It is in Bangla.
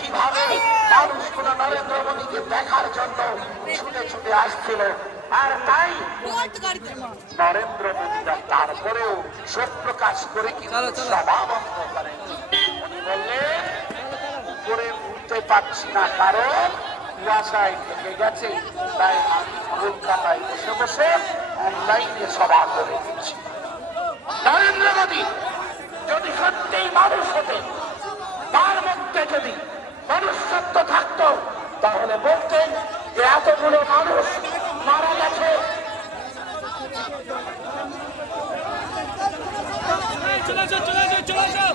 কিভাবে মানুষগুলো নরেন্দ্র মোদীকে দেখার জন্য ছুটে ছুটে আসছিল। আর তাই নরেন্দ্র মোদীরা তারপরেও শোক প্রকাশ করে কিন্তু সভা বন্ধ করেন। উনি বললেন উপরে উঠতে পারছি না, কারণ কুয়াশায় ঢেকে গেছে, তাই আমি কলকাতায় বসে বসে অনলাইনে সভা করে দিচ্ছি। নরেন্দ্র মোদী যদি সত্যিই মানুষ হতেন, তার মধ্যে যদি মনুষ্যত্ব থাকতো, তাহলে বলতেন যে এতগুলো মানুষ মারা গেছে, চলে যাও